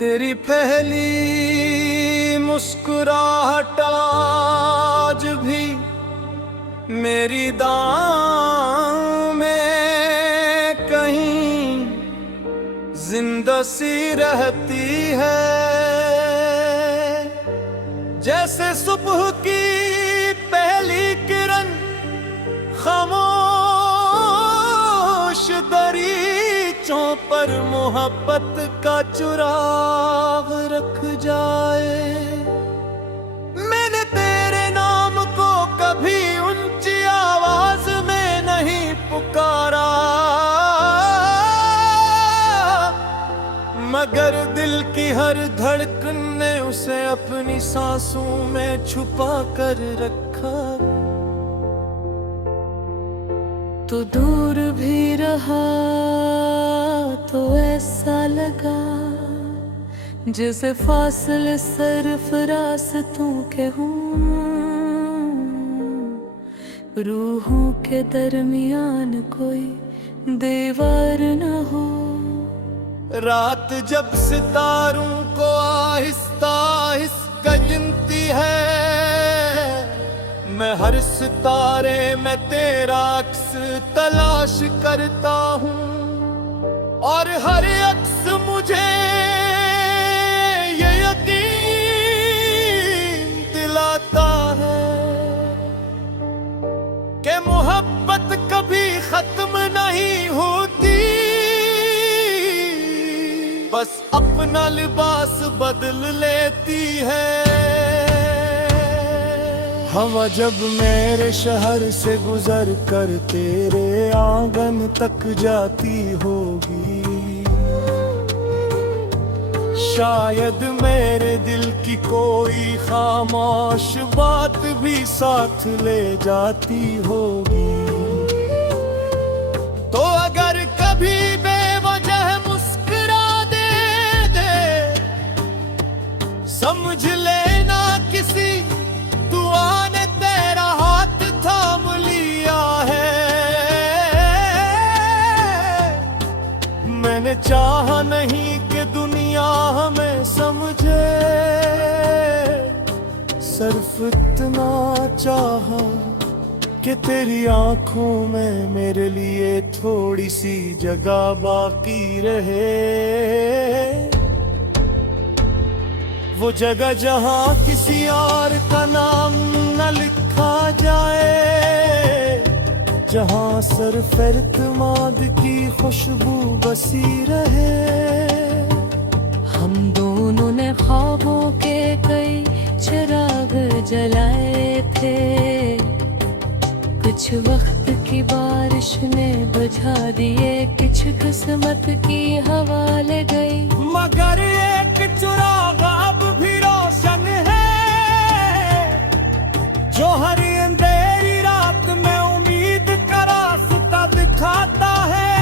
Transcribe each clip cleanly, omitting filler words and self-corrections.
तेरी पहली मुस्कुराहट आज भी मेरी दां में कहीं जिंदा सी रहती है। जैसे सुबह की पहली किरण खामोश दरीचों पर मोहब्बत का चिराग रख जाए। मैंने तेरे नाम को कभी ऊंची आवाज में नहीं पुकारा, मगर दिल की हर धड़कन ने उसे अपनी सांसों में छुपा कर रखा। तो दूर भी रहा तो ऐसा लगा जैसे फासले सरफरास्तों के हों, रूहों के दरमियान कोई दीवार न हो। रात जब सितारों को आहिस्ता आहिस्ता गिनती है, मैं हर सितारे में तेरा अक्स तलाश करता हूँ, और हर अक्स मुझे ये यकीन दिलाता है कि मोहब्बत कभी खत्म नहीं होती, बस अपना लिबास बदल लेती है। हवा जब मेरे शहर से गुजर कर तेरे आंगन तक जाती होगी, शायद मेरे दिल की कोई खामोश बात भी साथ ले जाती होगी। तो अगर कभी बेवजह मुस्कुरा दे समझ लेना किसी दुआ ने तेरा हाथ थाम लिया है। मैंने चाहा नहीं कि दुनिया हमें समझे, सिर्फ इतना चाहा कि तेरी आंखों में मेरे लिए थोड़ी सी जगह बाकी रहे। वो जगह जहां किसी और का नाम न लिखा जाए, जहां सिर्फ इत्मीनान की खुशबू बसी रहे। हम दोनों ने ख्वाबों के कई चिराग जलाए थे, कुछ वक्त की बारिश ने बुझा दिए, कुछ किस्मत की हवा ले गई, मगर एक चिराग अब भी रोशन है, जो हर अंधेरी रात में उम्मीद का रास्ता दिखाता है।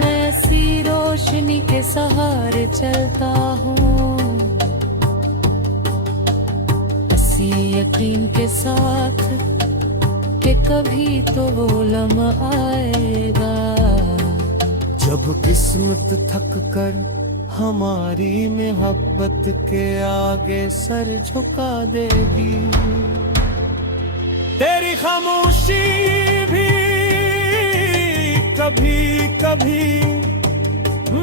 मैं ऐसी रोशनी के सहारे चलता हूँ, इसी यकीन के साथ कि कभी तो वो लम्हा आएगा जब किस्मत थक कर हमारी मोहब्बत के आगे सर झुका देगी। तेरी खामोशी भी कभी कभी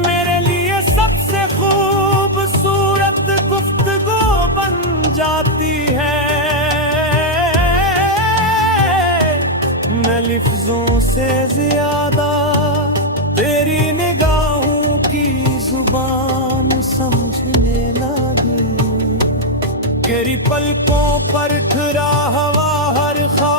मेरे लिए सबसे खूबसूरत गुफ्तगू बन जाती है। मैं लफ्जों से ज्यादा तेरी निगाहों की जुबान समझने लगी, तेरी पलकों पर ठहरा हवा हर ख्वाब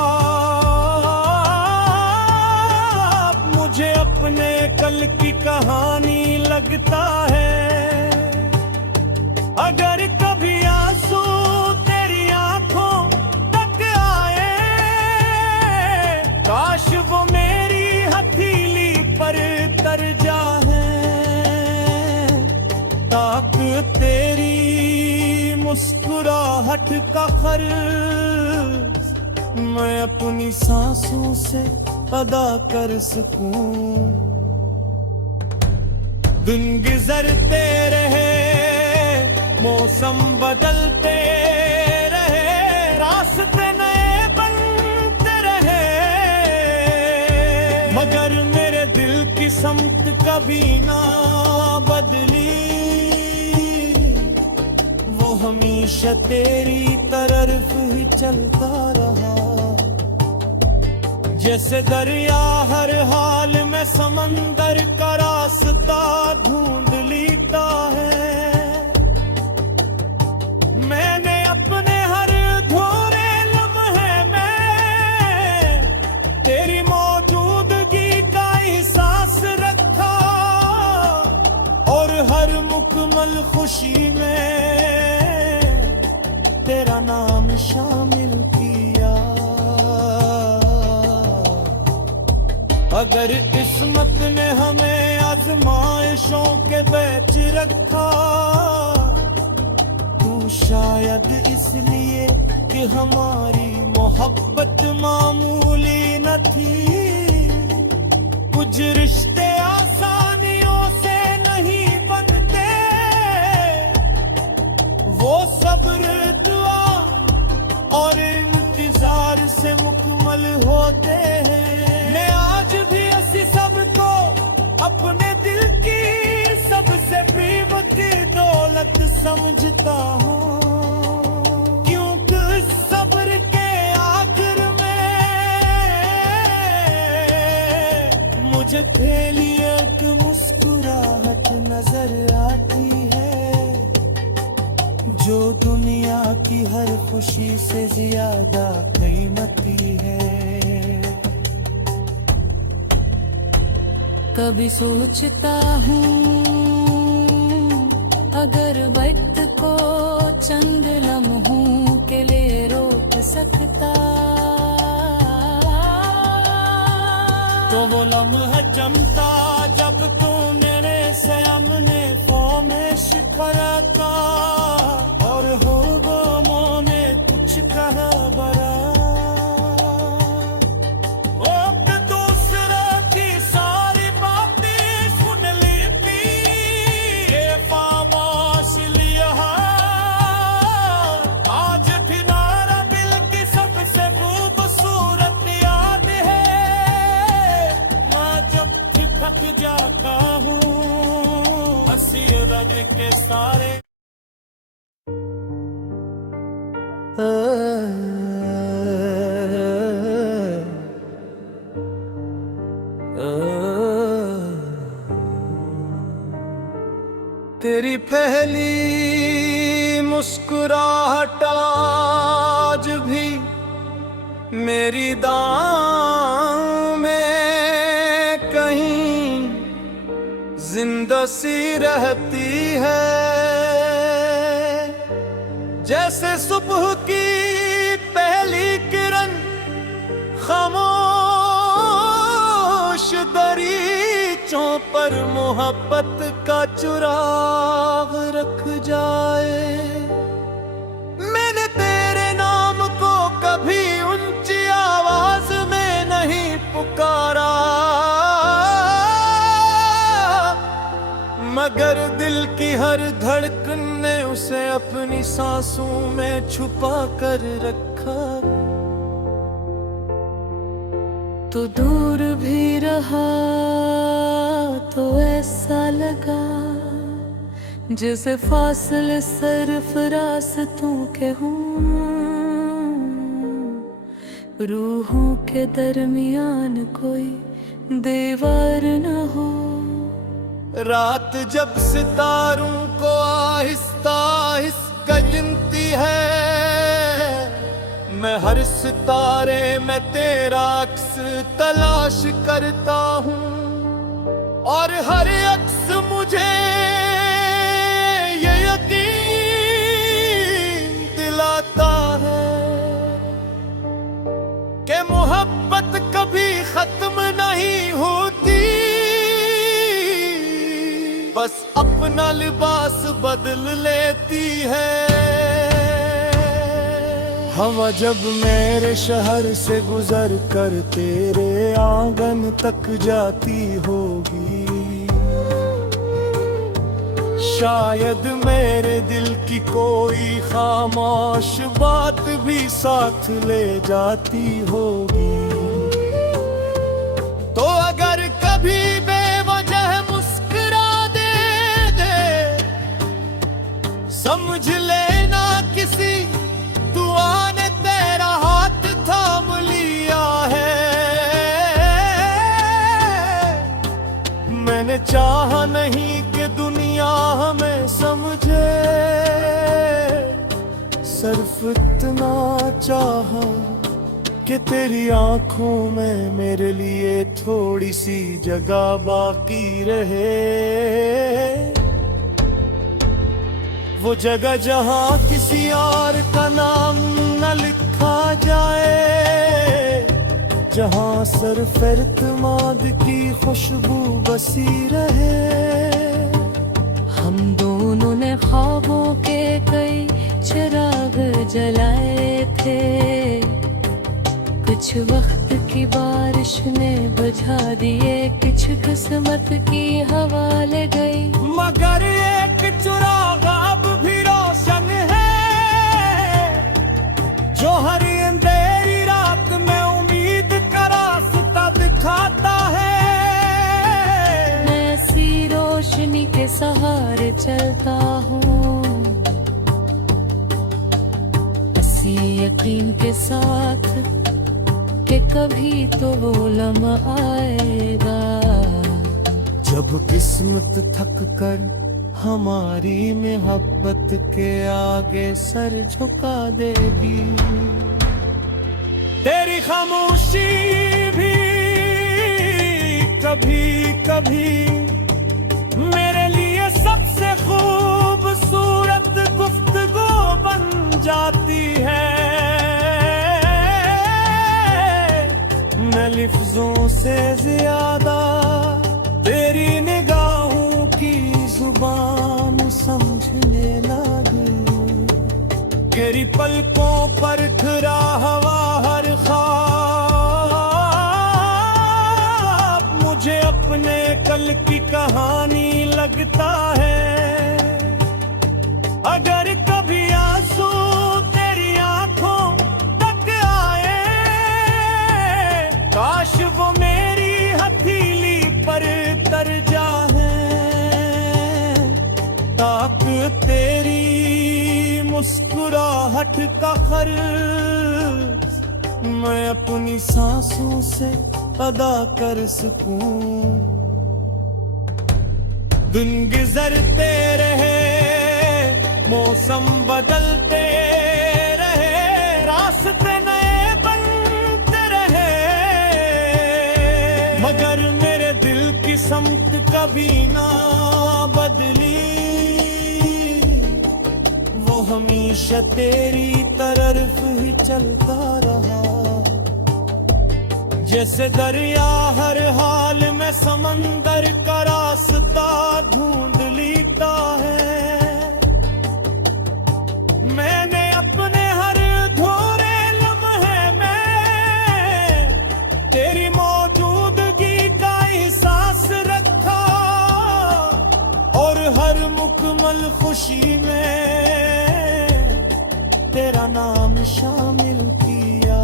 मुझे अपने कल की कहानी लगता है। अगर कभी आंसू तेरी आंखों तक आए, काश वो मेरी हथेली पर तर जाए, ताकि तेरी मुस्कुराहट का खर्च मैं अपनी सांसों से अदा कर सकूं। दिन गुजरते रहे, मौसम बदलते रहे, रास्ते नए बनते रहे, मगर मेरे दिल की समत कभी ना बदली। वो हमेशा तेरी तरफ ही चलता रहा। जैसे दरिया हर हाल में समंदर का रास्ता ढूंढ लेता है, मैंने अपने हर अधूरे लम्हे में तेरी मौजूदगी का एहसास रखा, और हर मुकम्मल खुशी में तेरा नाम शामिल किया। अगर किस्मत ने हमें आजमाइशों के बीच रखा, तू शायद इसलिए कि हमारी मोहब्बत मामूली न थी। कुछ रिश्ते आसानियों से नहीं बनते, वो सब्र दुआ और इंतजार से मुकम्मल होते हैं। मैं आज भी ऐसी सबको अपने दिल की सबसे कीमती दौलत समझता हूँ, क्योंकि सब्र के आखिर में मुझे तेरी एक मुस्कुराहट नजर आती है, जो दुनिया की हर खुशी से ज्यादा कीमती है। कभी सोचता हूँ अगर वक्त को चंद लम्हों के लिए रोक सकता, तो वो लम्हा जमता जब तू मेरे से हमने फॉर्मेश करा था, और हो गमों ने कुछ कहा बरा। के सारे तेरी पहली मुस्कुराहट आज भी मेरी दां में कहीं जिंदा सी रहती है। जैसे सुबह की पहली किरण खामोश दरीचों पर मोहब्बत का चिराग रख जाए। मैंने तेरे नाम को कभी ऊंची आवाज में नहीं पुकारा, मगर दिल की हर धड़कन ने उसे अपनी सांसों में छुपा कर रखा। तो दूर भी रहा तो ऐसा लगा जैसे फासले सरफरास्तों के हों, रूहों के दरमियान कोई दीवार न हो। रात जब सितारों को आहिस्ता आहिस्ता गिनती है, मैं हर सितारे में तेरा अक्स तलाश करता हूँ, और हर अक्स मुझे ये यकीन दिलाता है कि मोहब्बत कभी खत्म नहीं होती, बस अपना लिबास बदल लेती है। हवा जब मेरे शहर से गुजर कर तेरे आंगन तक जाती होगी, शायद मेरे दिल की कोई खामोश बात भी साथ ले जाती होगी। तो अगर कभी बेवजह मुस्कुरा दे, समझ लेना किसी दुआ ने तेरा हाथ थाम लिया है। मैंने चाहा नहीं कि दुनिया हमें समझे, सिर्फ इतना चाहा कि तेरी आंखों में मेरे लिए थोड़ी सी जगह बाकी रहे। वो जगह जहां किसी और का नाम न लिखा जाए, जहां सिर्फ इत्मीनान की खुशबू बसी रहे। हम दोनों ने ख्वाबों के कई चिराग जलाए थे, कुछ वक्त की बारिश ने बुझा दिए, कुछ किस्मत की हवा ले गई। मगर एक चिराग अब भी रोशन है, जो हर अंधेरी रात में उम्मीद का रास्ता दिखाता है। मैं ऐसी रोशनी के सहारे चलता हूँ, ऐसी यकीन के साथ कि कभी तो वो लम्हा आएगा, जब किस्मत थक कर हमारी मोहब्बत के आगे सर झुका देगी। तेरी खामोशी भी कभी कभी मेरे लिए सबसे खूबसूरत गुफ्तगू बन जाती है। मैं लफ्जों से ज्यादा तेरी निगाहों की जुबान समझने लगी। तेरी पलकों पर खरा हवा हर ख्वाब मुझे अपने कल की कहानी लगता है। अगर कभी आंसू तेरी आंखों तक आए, काश वो मेरी हथेली पर तर जाए, ताकि तेरी मुस्कुराहट का खर्च मैं अपनी सांसों से अदा कर सकूं। दिन गुजरते रहे, मौसम बदलते रहे, रास्ते नए बनते रहे, मगर मेरे दिल की समत कभी ना बदली। वो हमेशा तेरी तरफ ही चलता रहा, जैसे दरिया हर हाल में समंदर का रास्ता ढूंढ लेता है। मैंने अपने हर अधूरे लम्हे में तेरी मौजूदगी का एहसास रखा, और हर मुकम्मल खुशी में तेरा नाम शामिल किया।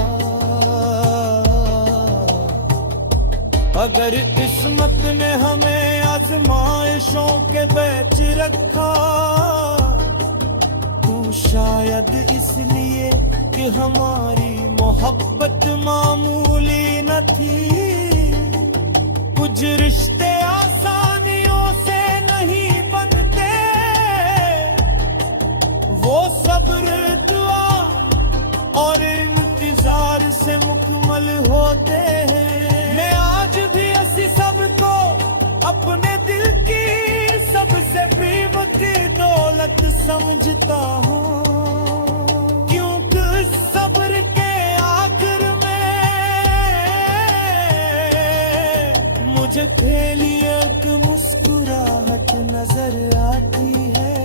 अगर किस्मत ने हमें आजमाइशों के बीच रखा, तो शायद इसलिए कि हमारी मोहब्बत मामूली न थी। कुछ रिश्ते आसानियों से नहीं बनते, वो सब्र दुआ और इंतजार से मुकम्मल होते हैं। मैं आज भी ऐसी सबको अपने दिल की सबसे कीमती दौलत समझता हूँ, क्योंकि सब्र के आखिर में मुझे तेरी एक मुस्कुराहट नजर आती है।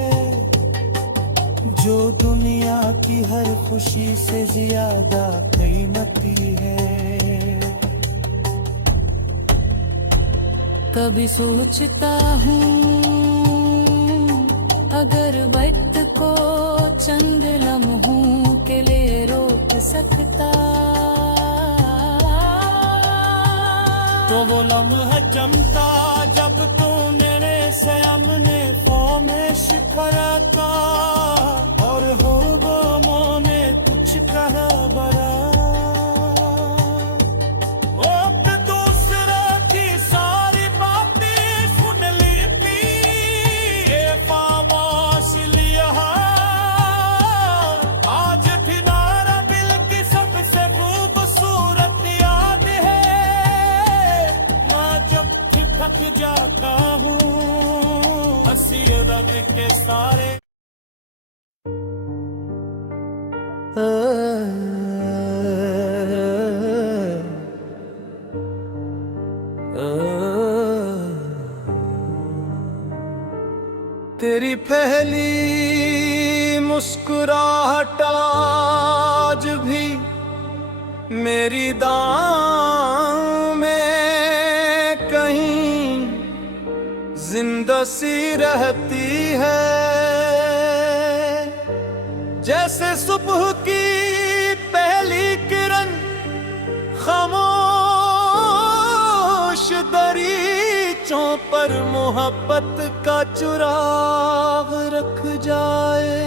जो दुनिया की हर खुशी से ज्यादा कीमती है। कभी सोचता हूँ अगर वक्त को चंद लम्हों के लिए रोक सकता तो वो लम्हा चमका जब तूने से हमने फॉर्मेश करा था और हो गमों ने कुछ कहा बड़ा अब दूसरा की सारी बातें सुन ली थी ये फॉर्मेश लिया आज तुम्हारा दिल की सबसे खूबसूरत याद है मैं जब थक जाता हूँ रंग के सारे तेरी पहली मुस्कुराहट आज भी मेरी दांव में कहीं जिंदा सी रहती है। जैसे सुबह की पहली किरण खामोश दरीचों पर मोहब्बत का चिराग रख जाए।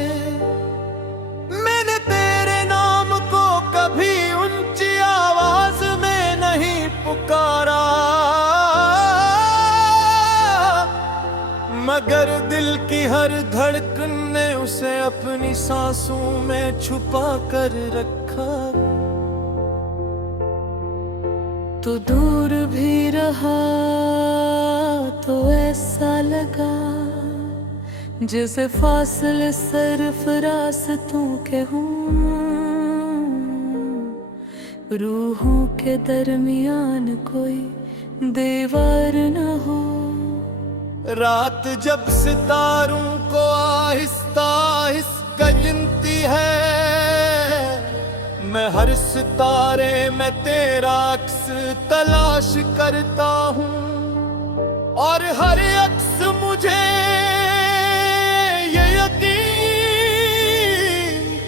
मैंने तेरे नाम को कभी ऊंची आवाज में नहीं पुकारा मगर दिल की हर धड़कन ने उसे अपनी सांसों में छुपा कर रखा। तो दूर भी रहा तो ऐसा लगा जैसे फासले सिर्फ रास्तों के हों, रूहों के दरमियान कोई दीवार न हो। रात जब सितारों को आहिस्ता आहिस्ता गिनती है मैं हर सितारे में तेरा अक्स तलाश करता हूँ और हर अक्स मुझे ये यकीन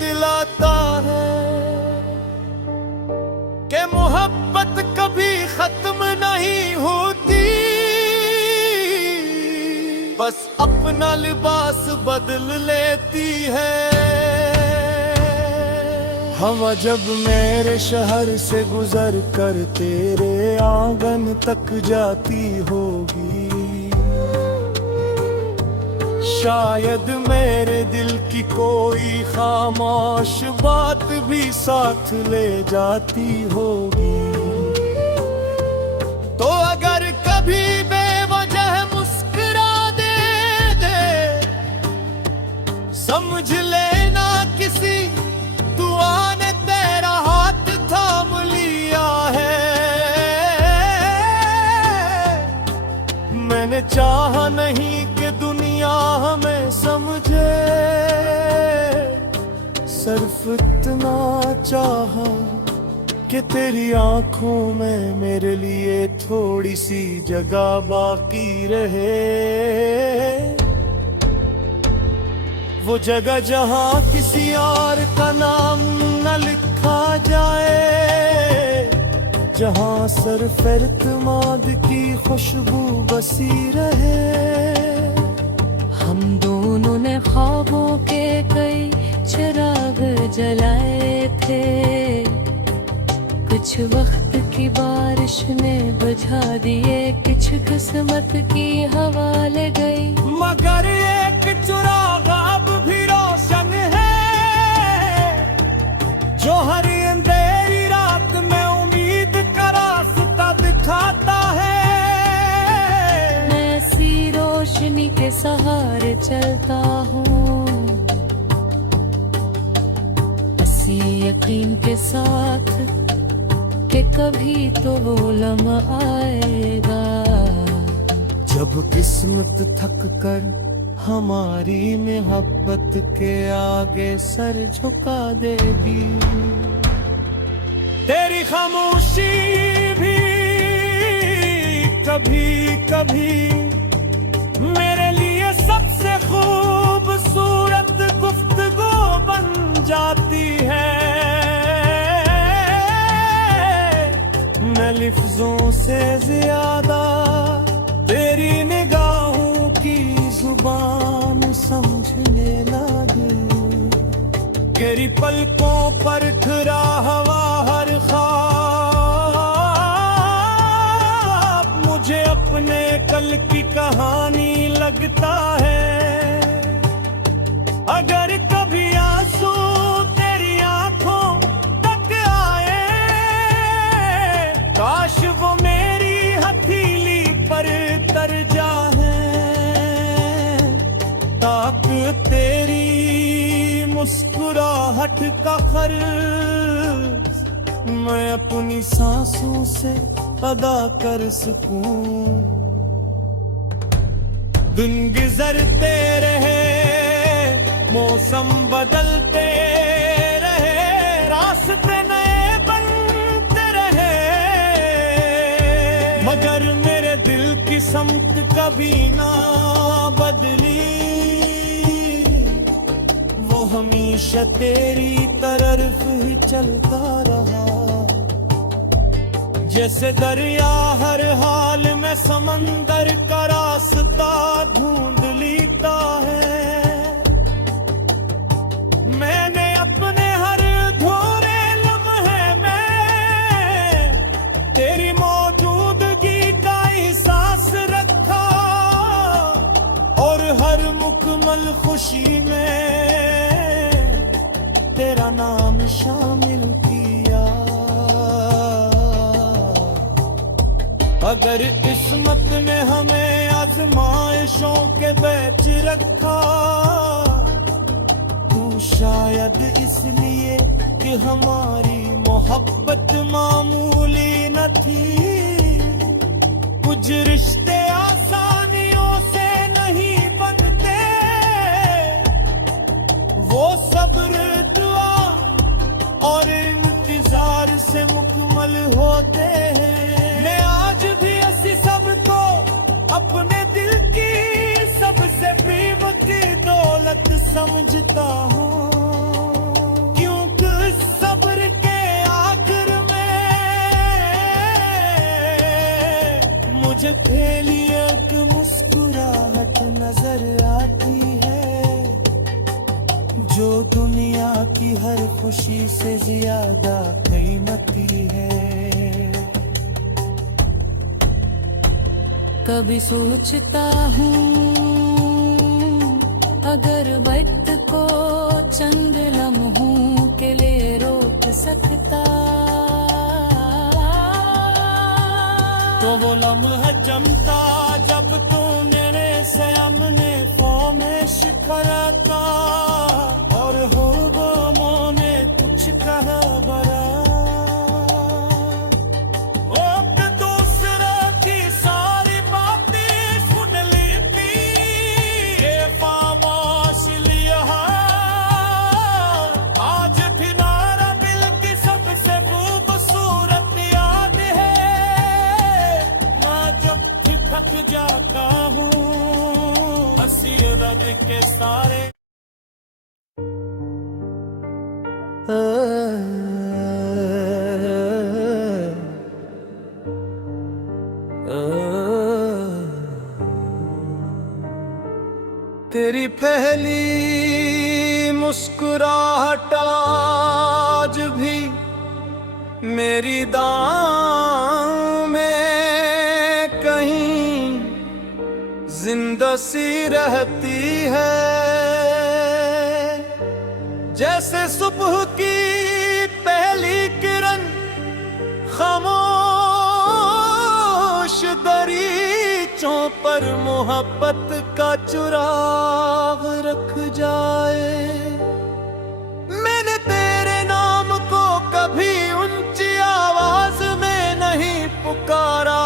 दिलाता है कि मोहब्बत कभी खत्म नहीं होती बस अपना लिबास बदल लेती है। हवा जब मेरे शहर से गुजर कर तेरे आंगन तक जाती होगी शायद मेरे दिल की कोई खामोश बात भी साथ ले जाती होगी। तो अगर कभी बेवजह समझ लेना किसी दुआ ने तेरा हाथ थाम लिया है। मैंने चाहा नहीं कि दुनिया हमें समझे सिर्फ इतना चाहा कि तेरी आंखों में मेरे लिए थोड़ी सी जगह बाकी रहे। वो जगह जहाँ किसी और का नाम न लिखा जाए जहाँ सिर्फ इत्मीनान की खुशबू बसी रहे। हम दोनों ने ख्वाबों के कई चिराग जलाए थे कुछ वक्त की बारिश ने बुझा दिए कुछ किस्मत की हवा ले गई मगर एक चिराग अब भी रोशन है जो हर अंधेरी रात में उम्मीद का रास्ता दिखाता है। मैं ऐसी रोशनी के सहारे चलता हूँ ऐसी यकीन के साथ कि कभी तो वो लम्हा आएगा जब किस्मत थक कर हमारी मोहब्बत वक्त के आगे सर झुका देगी। तेरी खामोशी भी कभी कभी मेरे लिए सबसे खूबसूरत गुफ्तगू बन जाती है। मैं लिफ्जों से ज्यादा तेरी निगाहों की जुबान समझने लगी। तेरी पलकों पर ठुरा हवा हर ख्वाब मुझे अपने कल की कहानी लगता है। अगर कभी आंसू तेरी आंखों तक आए, काश वो मेरी हथेली पर तर जाए, ताकि तेरी मुस्कुराहट का खर्च मैं अपनी सांसों से अदा कर सकूं। दिन गुजरते रहे, मौसम बदलते रहे, रास्ते नए बनते रहे, मगर मेरे दिल की समत कभी ना बदली। वो हमेशा तेरी तरफ ही चलता रहा। जैसे दरिया हर हाल में समंदर का रास्ता ढूंढ लेता है, मैंने अपने हर अधूरे लम्हे में तेरी मौजूदगी का एहसास रखा, और हर मुकम्मल खुशी में तेरा नाम शामिल किया। अगर किस्मत ने हमें आजमाइशों के बीच रखा, तू शायद इसलिए कि हमारी मोहब्बत मामूली न थी। कुछ रिश्ते आसानियों से नहीं बनते, वो सब्र दुआ और इंतजार से मुकम्मल होते हैं। मैं आज भी ऐसी सबको अपने दिल की सबसे कीमती दौलत समझता हूँ, क्योंकि सब्र के आखिर में मुझे पहली एक मुस्कुराहट नजर आती है, जो दुनिया की हर खुशी से ज्यादा कीमती है। कभी सोचता हूँ अगर वक्त को चंद लम्हों के लिए रोक सकता, तो वो लम्हा जमता जब तू मेरे सामने खामोश खड़ा था, और हो वो ने कुछ कहा बरा। जाता हूँ हंसी रग के सारे तेरी पहली मुस्कुराहट आज भी मेरी दां में कहीं जिंदा सी रहती है। जैसे सुबह की पहली किरण खामोश दरीचों पर मोहब्बत का चुराग रख जाए। मैंने तेरे नाम को कभी ऊंची आवाज में नहीं पुकारा,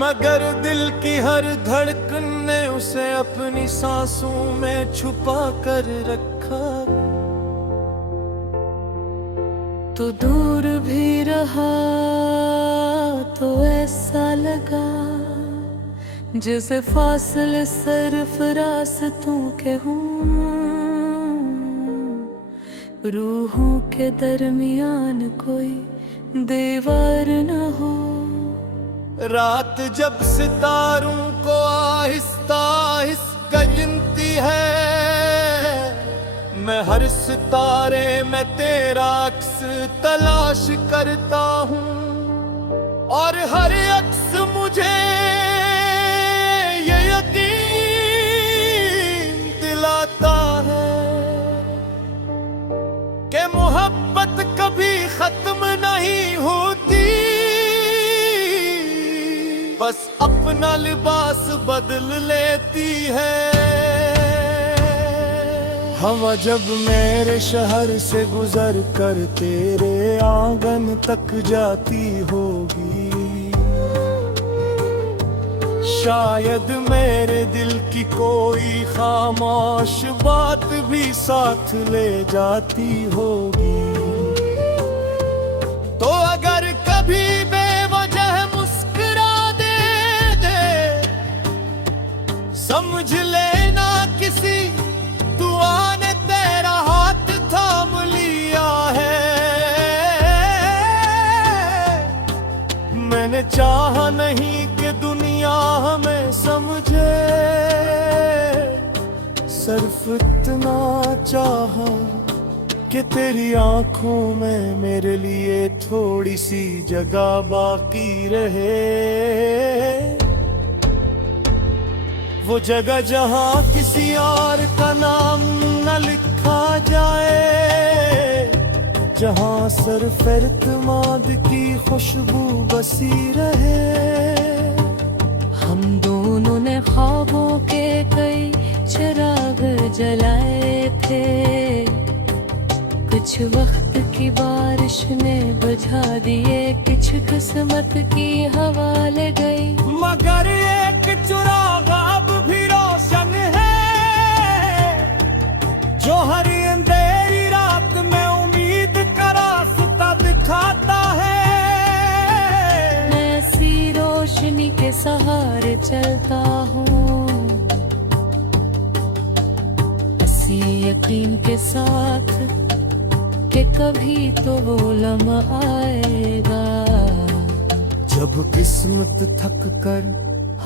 मगर दिल की हर धड़कन ने उसे अपनी सांसों में छुपा कर रखा। तो दूर भी रहा तो ऐसा लगा जैसे फासले सिर्फ रास्तों के हों, रूहों के दरमियान कोई दीवार न हो। रात जब सितारों को आहिस्ता आहिस्ता गिनती है, मैं हर सितारे में तेरा अक्स तलाश करता हूँ, और हर अक्स मुझे ये यकीन दिलाता है कि मोहब्बत कभी खत्म नहीं होती, बस अपना लिबास बदल लेती है। हवा जब मेरे शहर से गुजर कर तेरे आंगन तक जाती होगी, शायद मेरे दिल की कोई खामोश बात भी साथ ले जाती होगी। तो अगर कभी बेवजह मुस्कुरा दे समझ लेना किसी दुआ ने तेरा हाथ थाम लिया है। मैंने चाहा नहीं कि दुनिया हमें समझे, सिर्फ इतना चाहा कि तेरी आंखों में मेरे लिए थोड़ी सी जगह बाकी रहे। वो जगह जहां किसी और का नाम न लिखा जाए, जहां सिर्फ इत्मीनान की खुशबू बसी रहे। हम दोनों ने ख्वाबों के कई चिराग जलाए थे, कुछ वक्त की बारिश ने बुझा दिए, कुछ किस्मत की हवा ले गई। मगर एक चिराग अब भी रोशन है, जो हर अंधेरी रात में उम्मीद का रास्ता दिखाता है। मैं ऐसी रोशनी के सहारे चलता हूँ, ऐसी यकीन के साथ कि कभी तो वो लम्हा आएगा जब किस्मत थक कर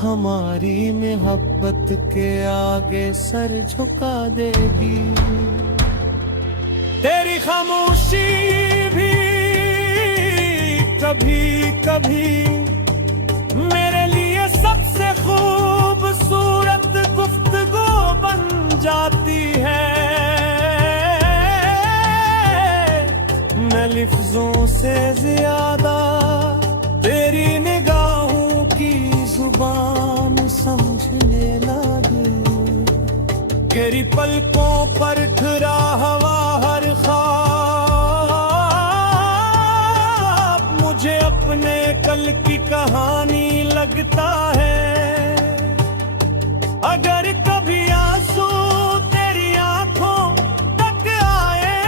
हमारी मोहब्बत के आगे सर झुका देगी। तेरी खामोशी भी कभी कभी मेरे लिए सबसे खूबसूरत गुफ्तगू बन जाती है। मैं लिफ्जों से ज्यादा तेरी निगाहों की जुबान समझने लगी। तेरी पलकों पर ठहरा हवा हर ख्वाब मुझे अपने कल की कहानी लगता है। अगर कभी आंसू तेरी आंखों तक आए,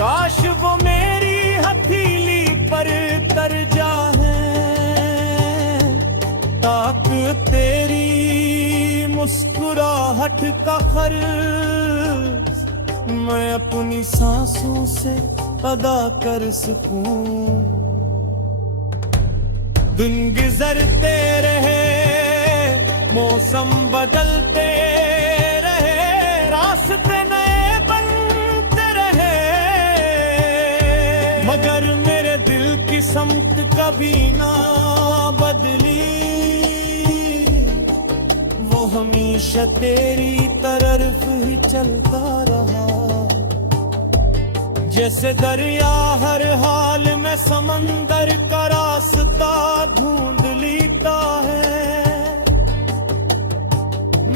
काश वो मेरी हथेली पर तर जाए, ताकि तेरी मुस्कुराहट का खर्च मैं अपनी सांसों से अदा कर सकूं। दिन गुजरते रहे, मौसम बदलते रहे, रास्ते नए बनते रहे, मगर मेरे दिल की समत कभी ना बदली। वो हमेशा तेरी तरफ ही चलता रहा, जैसे दरिया हर हाल में समंदर का रास्ता ढूंढ लेता है।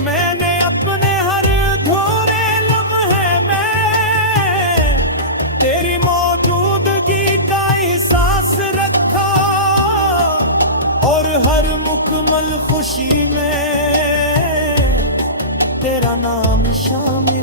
मैंने अपने हर अधूरे लम्हे में तेरी मौजूदगी का एहसास रखा, और हर मुकम्मल खुशी में तेरा नाम शामिल